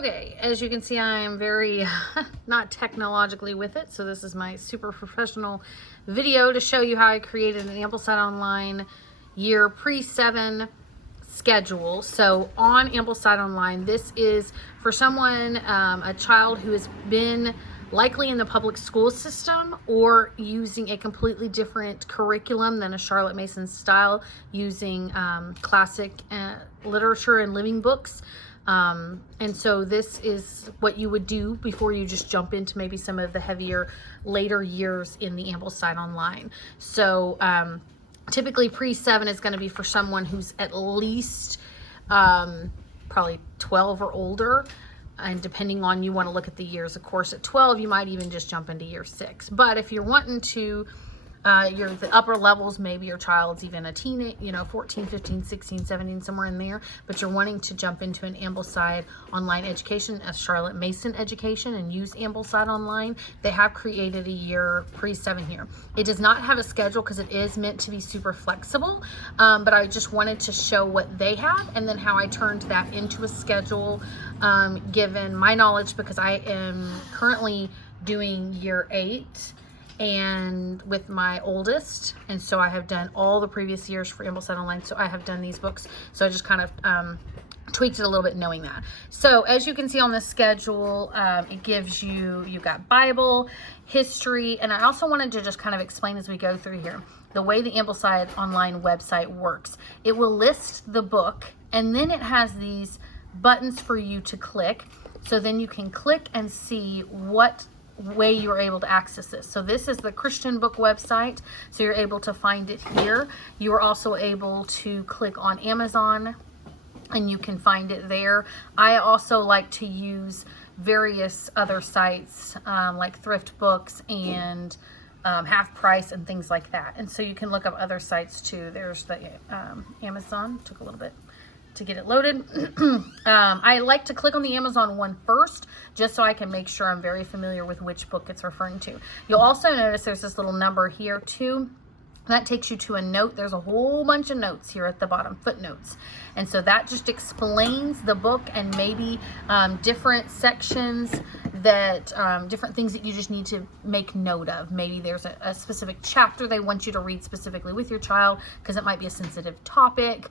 Okay, as you can see, I am very not technologically with it. So this is my super professional video to show you how I created an Ambleside Online Year Pre-7 schedule. So on Ambleside Online, this is for someone, a child who has been likely in the public school system or using a completely different curriculum than a Charlotte Mason style, using classic literature and living books. And so this is what you would do before you just jump into maybe some of the heavier later years in the Ambleside Online. So typically pre-7 is going to be for someone who's at least probably 12 or older. And depending on, you want to look at the years, of course, at 12, you might even just jump into year 6. But if you're wanting to, you're the upper levels, maybe your child's even a teenage, 14, 15, 16, 17, somewhere in there, but you're wanting to jump into an Ambleside Online education, a Charlotte Mason education, and use Ambleside Online, they have created a year pre-7 here. It does not have a schedule because it is meant to be super flexible, but I just wanted to show what they have and then how I turned that into a schedule, given my knowledge, because I am currently doing year 8 and with my oldest, and so I have done all the previous years for Ambleside Online, so I have done these books, so I just kind of tweaked it a little bit knowing that. So as you can see on the schedule, it gives you've got Bible, history, and I also wanted to just kind of explain as we go through here the way the Ambleside Online website works. It will list the book, and then it has these buttons for you to click, so then you can click and see what way you're able to access this. So this is the Christian book website, so you're able to find it here. You are also able to click on Amazon and you can find it there. I also like to use various other sites like Thrift Books and Half Price and things like that, and so you can look up other sites too. There's the Amazon. Took a little bit to get it loaded. I like to click on the Amazon one first, just so I can make sure I'm very familiar with which book it's referring to. You'll also notice there's this little number here too. That takes you to a note. There's a whole bunch of notes here at the bottom, footnotes. And so that just explains the book and maybe different sections that, different things that you just need to make note of. Maybe there's a specific chapter they want you to read specifically with your child because it might be a sensitive topic,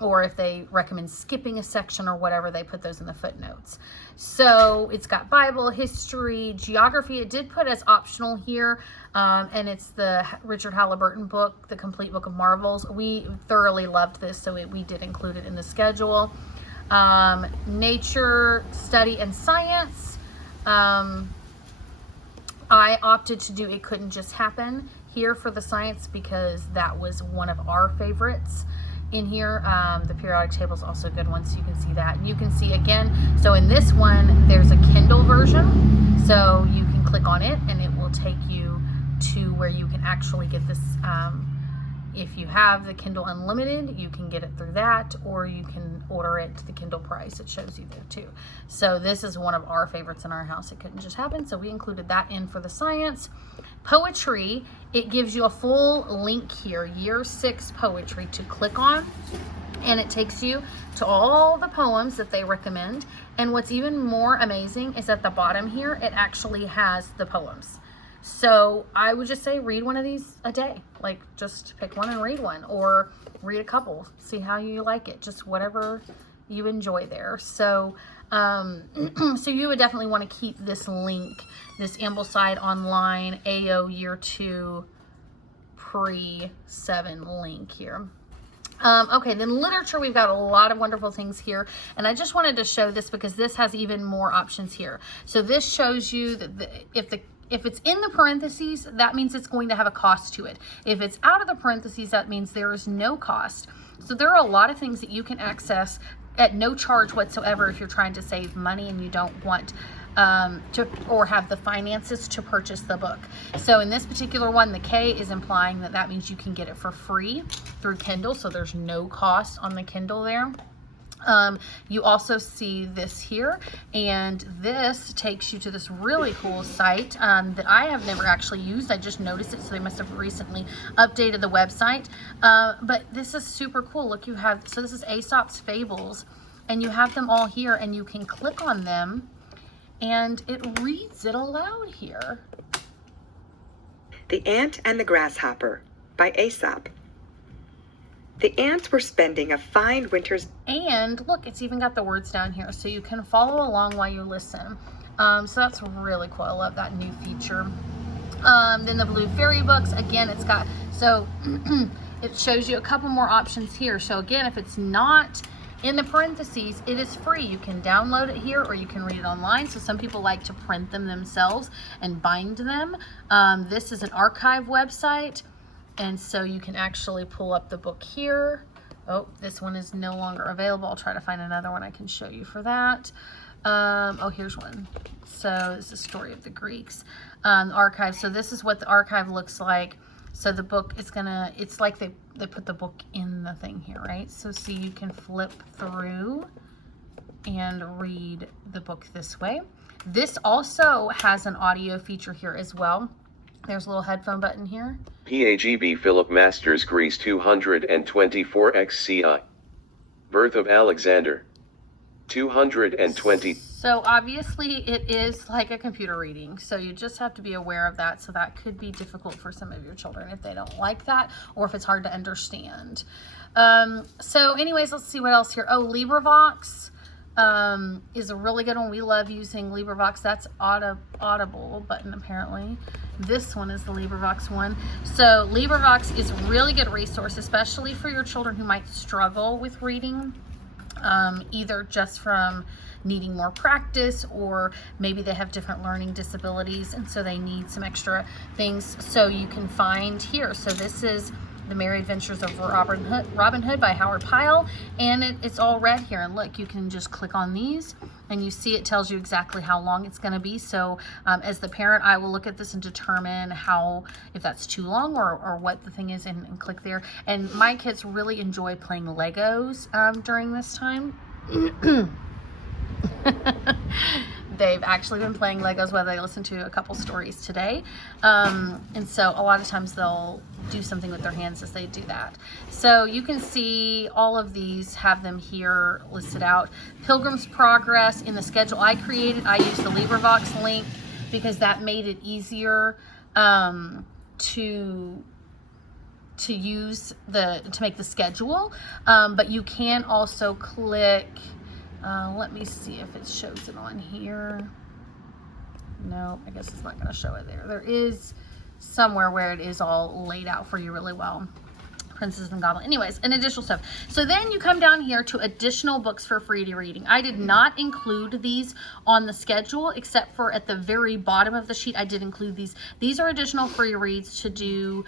or if they recommend skipping a section or whatever, they put those in the footnotes. So it's got Bible, history, geography. It did put as optional here, and it's the Richard Halliburton book, The Complete Book of Marvels. We thoroughly loved this, so we did include it in the schedule. Nature, study, and science. I opted to do It Couldn't Just Happen here for the science because that was one of our favorites in here. The periodic table is also a good one, so you can see that. And you can see again, so in this one, there's a Kindle version, so you can click on it and it will take you to where you can actually get this. If you have the Kindle Unlimited, you can get it through that, or you can order it the Kindle price. It shows you there too. So this is one of our favorites in our house. It Couldn't Just Happen, so we included that in for the science. Poetry, it gives you a full link here, year 6 poetry, to click on, and it takes you to all the poems that they recommend. And what's even more amazing is at the bottom here, it actually has the poems. So I would just say read one of these a day. Like, just pick one and read one, or read a couple, see how you like it, just whatever you enjoy there. So so you would definitely want to keep this link, this Ambleside Online AO Year 2 Pre-7 link here. Okay, then literature, we've got a lot of wonderful things here, and I just wanted to show this because this has even more options here. So this shows you that if it's in the parentheses, that means it's going to have a cost to it. If it's out of the parentheses, that means there is no cost. So there are a lot of things that you can access at no charge whatsoever if you're trying to save money and you don't want or have the finances to purchase the book. So in this particular one, the K is implying that means you can get it for free through Kindle, so there's no cost on the Kindle there. You also see this here, and this takes you to this really cool site that I have never actually used. I just noticed it, so they must have recently updated the website. But this is super cool. Look, so this is Aesop's Fables, and you have them all here, and you can click on them and it reads it aloud here. The Ant and the Grasshopper by Aesop. The ants were spending a fine winter's... And look, it's even got the words down here, so you can follow along while you listen. So that's really cool. I love that new feature. Then the Blue Fairy books, again, it's got, so it shows you a couple more options here. So again, if it's not in the parentheses, it is free. You can download it here or you can read it online. So some people like to print them themselves and bind them. This is an archive website, and so you can actually pull up the book here. Oh, this one is no longer available. I'll try to find another one I can show you for that. Oh, here's one. So this is the story of the Greeks. Archive. So this is what the archive looks like. So the book is gonna, it's like they put the book in the thing here, right? So see, you can flip through and read the book this way. This also has an audio feature here as well. There's a little headphone button here. PAGB Philip Masters Greece 224 XCI. Birth of Alexander. 220. So obviously it is like a computer reading, so you just have to be aware of that. So that could be difficult for some of your children if they don't like that, or if it's hard to understand. So anyways, let's see what else here. Oh, LibriVox is a really good one. We love using LibriVox. That's Audible button apparently. This one is the LibriVox one. So LibriVox is a really good resource, especially for your children who might struggle with reading. Either just from needing more practice, or maybe they have different learning disabilities and so they need some extra things. So you can find here. So this is The Merry Adventures of Robin Hood by Howard Pyle, and it's all read here. And look, you can just click on these and you see it tells you exactly how long it's going to be. So as the parent, I will look at this and determine if that's too long or what the thing is, and click there. And my kids really enjoy playing Legos during this time. They've actually been playing Legos while they listen to a couple stories today. And so a lot of times they'll do something with their hands as they do that. So you can see all of these have them here listed out. Pilgrim's Progress in the schedule I created, I used the LibriVox link because that made it easier to make the schedule. But you can also click, let me see if it shows it on here. No, I guess it's not going to show it there. There is somewhere where it is all laid out for you really well. Princess and Goblin. Anyways, and additional stuff. So then you come down here to additional books for free to reading. I did not include these on the schedule, except for at the very bottom of the sheet, I did include these. These are additional free reads to do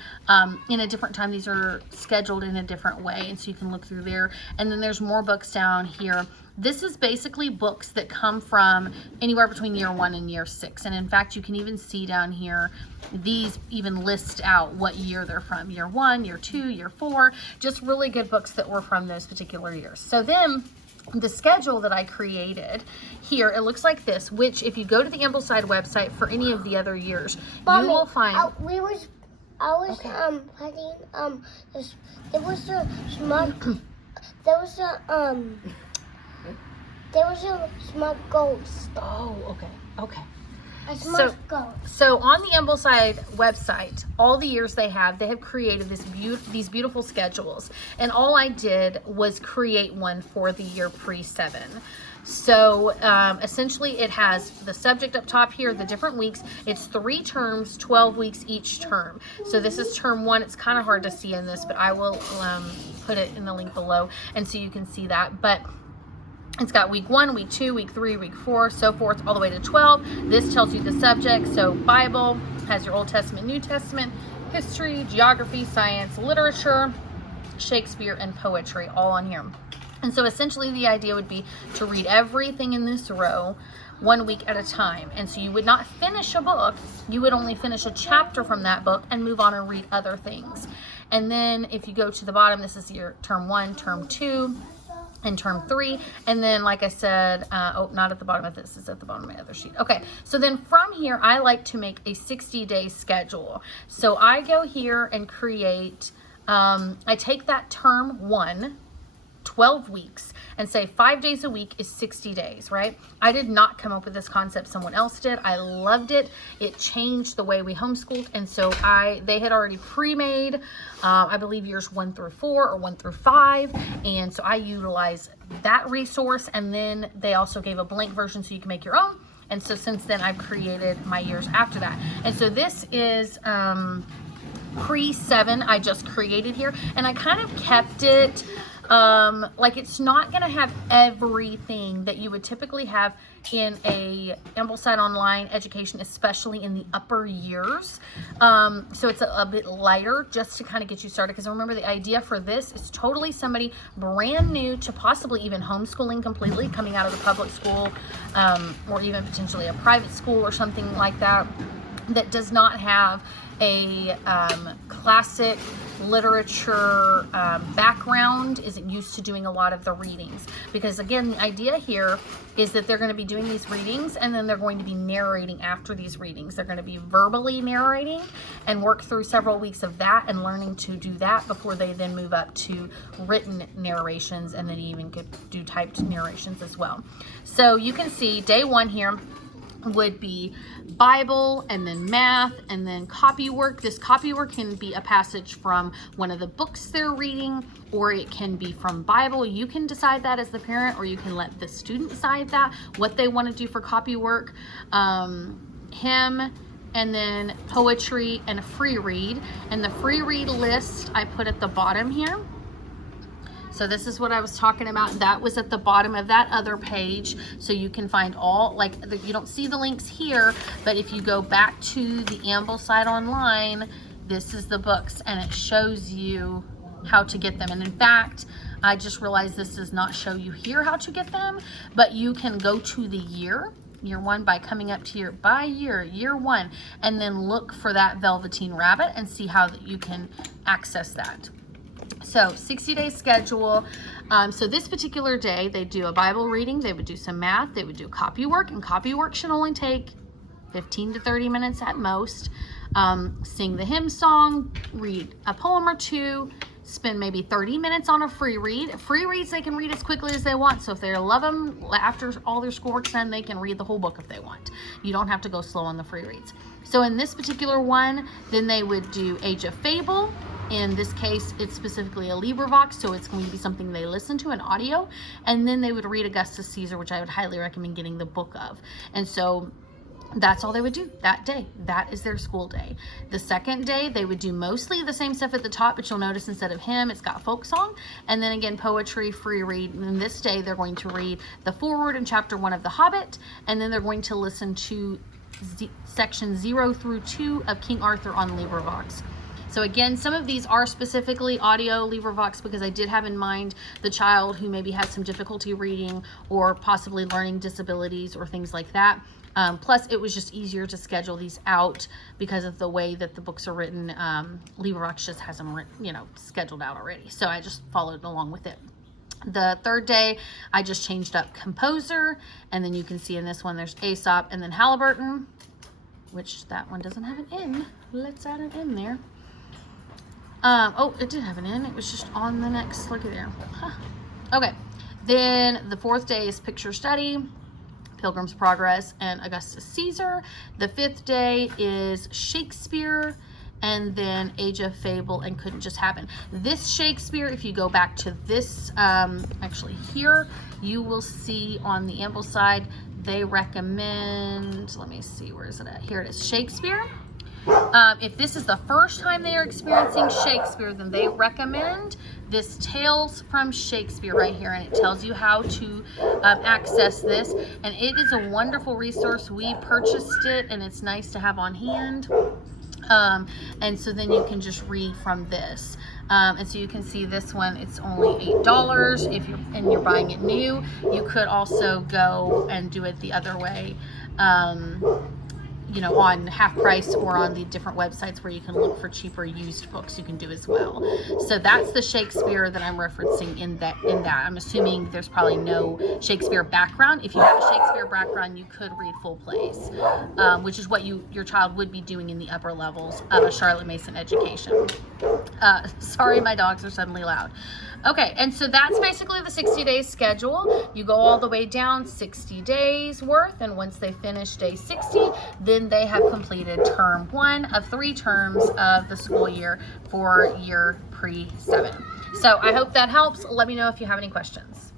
in a different time. These are scheduled in a different way, and so you can look through there. And then there's more books down here. This is basically books that come from anywhere between year 1 and year 6. And in fact, you can even see down here, these even list out what year they're from. Year 1, year 2, year 4, just really good books that were from those particular years. So then the schedule that I created here, it looks like this, which if you go to the Ambleside website for any of the other years, Mommy, you will find... I was putting, there was a smug, there was a smug ghost. Oh, okay. A smug ghost. So on the Ambleside website, all the years they have created these beautiful schedules. And all I did was create one for the year pre-7. So essentially it has the subject up top here, the different weeks. It's 3 terms, 12 weeks each term. So this is term 1. It's kind of hard to see in this, but I will put it in the link below, and so you can see that. But it's got week 1, week 2, week 3, week 4, so forth, all the way to 12. This tells you the subject. So Bible has your Old Testament, New Testament, history, geography, science, literature, Shakespeare, and poetry, all on here. And so essentially the idea would be to read everything in this row 1 week at a time. And so you would not finish a book, you would only finish a chapter from that book and move on and read other things. And then if you go to the bottom, this is your term 1, term 2, and term 3. And then, like I said, oh, not at the bottom of this, it's at the bottom of my other sheet. Okay, so then from here, I like to make a 60-day schedule. So I go here and create, I take that term 1, 12 weeks, and say 5 days a week is 60 days, right? I did not come up with this concept. Someone else did. I loved it. It changed the way we homeschooled. And so they had already pre-made, I believe years 1 through 4 or 1 through 5. And so I utilized that resource. And then they also gave a blank version so you can make your own. And so since then I've created my years after that. And so this is pre-7 I just created here, and I kind of kept it like it's not going to have everything that you would typically have in a Ambleside Online education, especially in the upper years. So it's a bit lighter just to kind of get you started, because remember the idea for this is totally somebody brand new to possibly even homeschooling completely, coming out of the public school, or even potentially a private school or something like that, that does not have a classic literature background, isn't used to doing a lot of the readings. Because again, the idea here is that they're going to be doing these readings and then they're going to be narrating after these readings. They're going to be verbally narrating and work through several weeks of that and learning to do that before they then move up to written narrations, and then even could do typed narrations as well. So you can see day 1 here would be Bible, and then math, and then copy work. This copy work can be a passage from one of the books they're reading, or it can be from Bible. You can decide that as the parent, or you can let the student decide that, what they want to do for copy work. Hymn, and then poetry, and a free read. And the free read list I put at the bottom here. So this is what I was talking about. That was at the bottom of that other page. So you can find all, like, you don't see the links here, but if you go back to the Ambleside Online, this is the books, and it shows you how to get them. And in fact, I just realized this does not show you here how to get them, but you can go to the year 1 by coming up to year 1, and then look for that Velveteen Rabbit and see how you can access that. So 60-day schedule. So this particular day, they do a Bible reading, they would do some math, they would do copy work, and copy work should only take 15 to 30 minutes at most. Sing the hymn song, read a poem or two, spend maybe 30 minutes on a free read. Free reads they can read as quickly as they want. So if they love them, after all their schoolwork's done, they can read the whole book if they want. You don't have to go slow on the free reads. So in this particular one, then they would do Age of Fable. In this case, it's specifically a LibriVox, so it's going to be something they listen to in audio. And then they would read Augustus Caesar, which I would highly recommend getting the book of. And so that's all they would do that day. That is their school day. The second day, they would do mostly the same stuff at the top, but you'll notice instead of hymn, it's got folk song. And then again, poetry, free read. And this day, they're going to read the foreword in chapter 1 of The Hobbit. And then they're going to listen to section 0 through 2 of King Arthur on LibriVox. So again, some of these are specifically audio LibriVox because I did have in mind the child who maybe has some difficulty reading or possibly learning disabilities or things like that. Plus, it was just easier to schedule these out because of the way that the books are written. LibriVox just has them, scheduled out already. So I just followed along with it. The third day, I just changed up composer, and then you can see in this one there's Aesop and then Halliburton, which that one doesn't have an N. Let's add an N there. Oh, it did have an N. It was just on the next, look at there. Huh. Okay, then the fourth day is picture study, Pilgrim's Progress, and Augustus Caesar. The fifth day is Shakespeare, and then Age of Fable and Couldn't Just Happen. This Shakespeare, if you go back to this, actually here, you will see on the Ambleside, they recommend, let me see, where is it at? Here it is, Shakespeare. If this is the first time they are experiencing Shakespeare, then they recommend this Tales from Shakespeare right here, and it tells you how to access this, and it is a wonderful resource. We purchased it, and it's nice to have on hand. And so then you can just read from this. And so you can see this one, it's only $8 if you're buying it new. You could also go and do it the other way, on half price or on the different websites where you can look for cheaper used books, you can do as well. So that's the Shakespeare that I'm referencing in that. I'm assuming there's probably no Shakespeare background. If you have a Shakespeare background, you could read full plays, which is what your child would be doing in the upper levels of a Charlotte Mason education. Sorry, my dogs are suddenly loud. Okay, and so that's basically the 60-day schedule. You go all the way down 60 days worth, and once they finish day 60, then they have completed term 1 of 3 terms of the school year for year pre-7. So I hope that helps. Let me know if you have any questions.